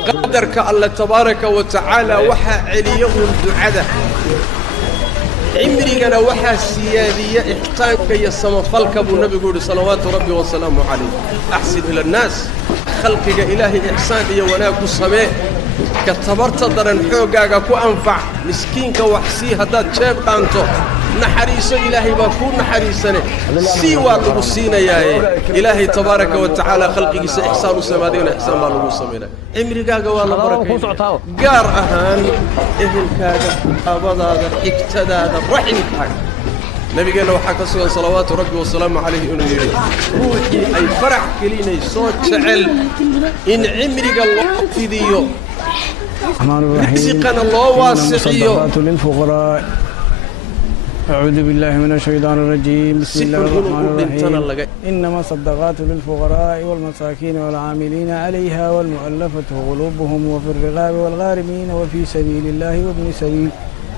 قدرك الله تبارك وتعالى وحا عليه الدعاء عمرنا وحا سيادية إحسانك يسمى فلك أبو النبي قول صلوات ربي وسلامه عليه أحسن إلى الناس خلقك إلهي إحسان وناك الصماء كتبرت درن حوقاك كو أنفع مسكينك وحسي هذا شاب قانتو نحريس إلهي باكون نحريسني سيوا لبسينا يا إلهي تبارك وتعالى خلقك إحسان السمادين إحسان ما لبسمينا عمري قاقا والله بركة قار أهان إهل كاقا أبدا اكتدى رحمك نبي قال له حكى صلوات ربي وسلامه عليه إنه روحي أي فرح كليني صوت شعل إن عمري الله في ديو رزقنا الله واسعيو للفقراء أعوذ بالله من الشيطان الرجيم بسم الله الرحمن الرحيم إنما الصدقات للفقراء والمساكين والعاملين عليها والمؤلفة قلوبهم وفي الرقاب والغارمين وفي سبيل الله وابن سبيل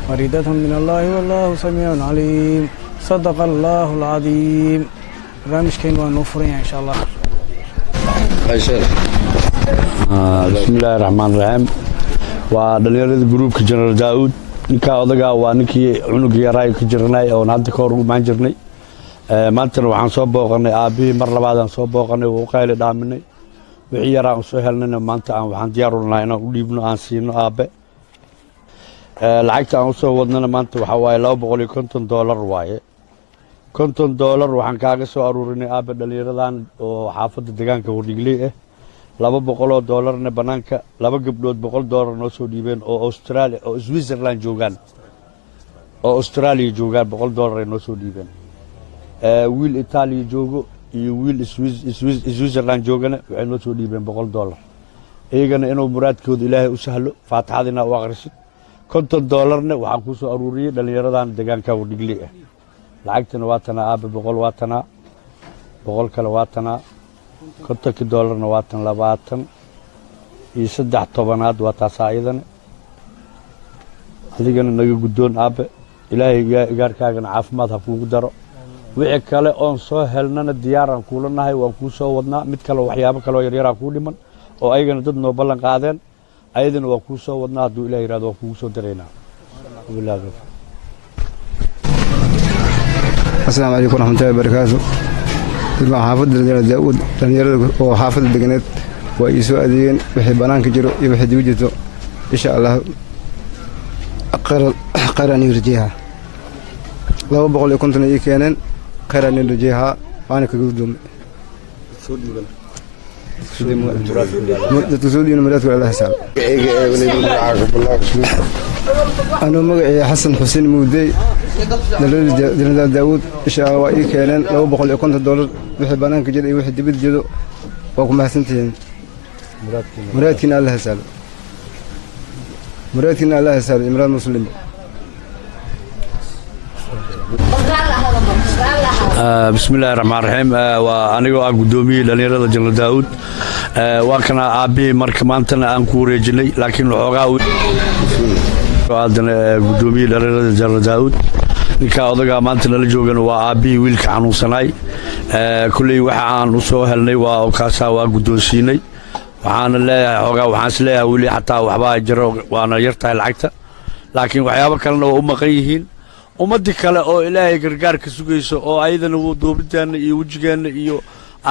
فريدة من الله والله سميع عليم صدق الله العظيم برامج كين ونفرين إن شاء الله بسم الله الرحمن الرحيم ودليل جروب كجنرال داود ninka odaga waa ninkii cunug yaray ka jirnay oo hadda ka hor u maan jirnay maantana waxaan soo booqanay aabi mar labaad soo booqanay oo qayl dhaaminay wixii yaraan soo helnayna maanta aan waxaan diyaar u nahay inaan u dhiibno aan siino aabe lacagta aan soo wadnana maanta waxa waaye $250 waaye $50 waxaan kaaga soo aruurinay aabe dhalinyaradan oo xaafadda deegaanka Wardhigley ah $200 banaanka laba gabdhood $100 noo soo dhiibeen oo Australia oo Switzerland joogan oo Australia joogan $100 ay noo soo dhiibeen wiil Italy joogo iyo wiil Switzerland joogana waxay noo soo dhiibeen $100 iyagana inuu muraadkooda Ilaahay u sahlo faataxadina u aqrisid $50 waxaan ku soo aruuriyay dhalinyaradan deegaanka Wardhigley ah lacagtana waa tan aabe $100 waa tan $100 kale waa tan $50 waa tan 20 iyo 13 waa taas ayadana adigana naga gudoon aabe Ilaahay gaarkaagana caafimaad ha kuugu daro wixii kale oon soo helnana diyaaran kuula nahay waan ku soo wadnaa mid kale waxyaabo kale oo yaryar ku dhiman oo ayagana dad noo ballan qaadeen ayadana waan ku soo wadnaa haduu Ilaahay yiraahdo waan kugu soo dareynaa wallaahi Assalaamu alaykum warahmatullahi wabarakatuh حافظ داود دنيرد oo xaafad deganeed waa ii soo adeegeen wixii banaanka jiro iyo wixii dib jirto insha Allah qaran yirjiha 250 ay keeneen qaran yirjiha waana ka guddoom soo dhiiban تسودين مدات ولا حساب أنا مقعي حسن حسين مودي دليل داود إن شاء الله وإيه كيلان لو بقول يكون $100 وحي بنان كجد أي واحد يبيد جدو وكم حسنتين مراتنا الله حساب مراتنا الله حساب إمران مسلم بسم الله الرحمن الرحيم وأنا قدومي لنيرة جنرال داود وكان أبي مركمانتنا أنكوري جني لكن الحقاء وعندنا قدومي لنيرة جنرال داود ninka odaga maanta la joogan waa aabi wiilka xanuunsanay kulay waxaan u soo helnay waa kaasa waa gudoonsiinay waxaan leeyahay xogaa waxaan isleeyahay wili xataa waxba jiro waana yartahay lacagta laakiin waxyaabo kalena oo u maqan yihiin ummadii kale oo Ilaahay gargaar ka sugayso oo ayadana uu doobitaan iyo wajigeena iyo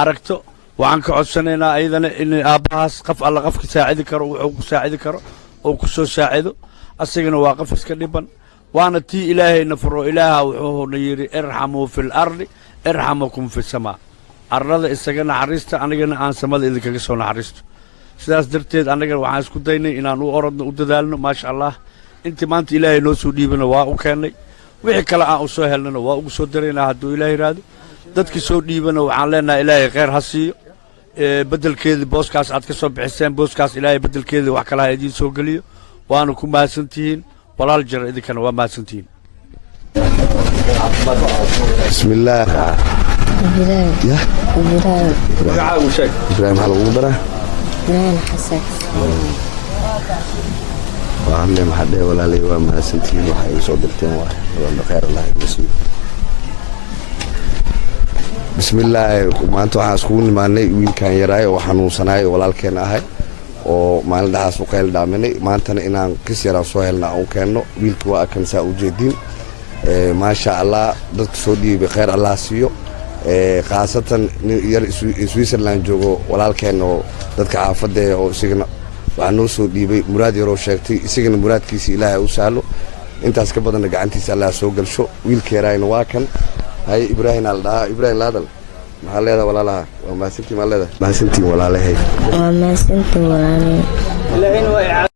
aragto waxaan ka codsanaynaa ayadana in aabahaas qof alla qofka saacidi karo wuxuu ku saacidi karo oo ku soo saacido asagana waa qof iska dhiban وانا تي إلهي نفرو إلها وحوه نيري ارحموا في الأرض ارحمكم في السماء الرضا إستغانا حريستا أنا قلنا عن سمال إذا كيسونا حريستو سلاس درتيد أنا قلنا وحان اسكو دايني إنا نو أردنا وددالنا ما شاء الله انت ما انت إلهي نوسو ديبنا واقو كاني وحي كلا عن أسوه لنا واقو سو درينا هدو إلهي رادو دادك سو ديبنا وعان لنا إلهي غير هسيو بدل كيدي بوسكاس عاد كسو بحسين بوسكاس إلهي بدل كيدي وحكالها يدين سو قليو وانا كما سنتين ولا الجر إذا كانوا وما سنتين بسم الله يا إبراهيم هلا وبرا إبراهيم حسن وعملي محدي ولا لي وما سنتين وحي صدرتين واحد والله خير الله يجزيه بسم الله وما أنتوا حاسكون ما ني وين كان يراي وحنون صناي ولا الكين أهاي oo maalin dhaxaas u qayl dhaaminay maantana inaan kis yaraa soo helna aan u keenno wiilkii waa akan saa ujeediin maasha allah dadka soo dhiibay khayr allah siiyo khaasatan nin yar Switzerland joogo walaalkeenna oo dadka xaafadda oo isigana waxaa noo soo dhiibay muraad yaroo sheegtay isigana muraadkiisa ilaahay u sahlo intaas ka badanna gacantiisa allah soo galsho wiilkeeraayna waa kan hay Ibrahim aldhaa Ibrahim laadal maxaa leedahay walaalaha waa mahadsantiin walaalahay waa mahadsantiin walaalahay